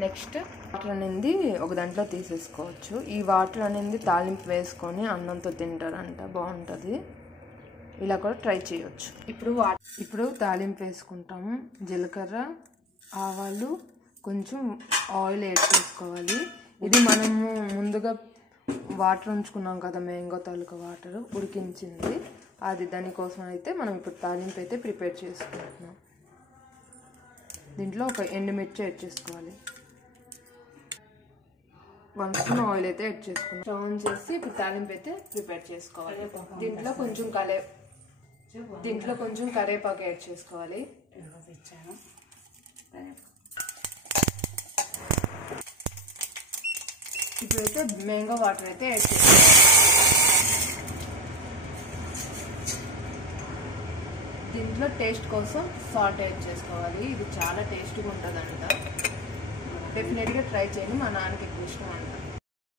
Next water అనేది ఒక దాంట్లో తీసేసుకోవచ్చు. ఈ వాటర్ అనేది తాలింపు వేసుకొని అన్నంతో తింటారంట, బాగుంటుంది. ఇలా కూడా ట్రై చేయొచ్చు. ఇప్పుడు తాలింపు వేసుకుంటాము. జీలకర్ర, ఆవాలు, కొంచెం ఆయిల్ యాడ్ చేసుకోవాలి. ఇది మనము ముందుగా వాటర్ ఉంచుకున్నాం కదా, మ్యాంగో తాలూకా వాటర్ ఉడికించింది, అది దానికోసం అయితే మనం ఇప్పుడు తాలింపు అయితే ప్రిపేర్ చేసుకుంటున్నాం. దీంట్లో ఒక ఎండుమిర్చి యాడ్ చేసుకోవాలి. 1 స్పూన్ ఆయిల్ అయితే యాడ్ చేసుకున్నాం. స్టవ్ ఆన్ చేసి ఇప్పుడు తాలింపు అయితే ప్రిపేర్ చేసుకోవాలి. దీంట్లో కొంచెం కరివేపాకు యాడ్ చేసుకోవాలి. ఇప్పుడైతే మ్యాంగో వాటర్ అయితే యాడ్ చేసుకోవాలి. దీంట్లో టేస్ట్ కోసం సాల్ట్ యాడ్ చేసుకోవాలి. ఇది చాలా టేస్ట్గా ఉంటుందంట, డెఫినెట్గా ట్రై చేయండి. మా నాన్నకి ఎక్కువ ఇష్టం అంట.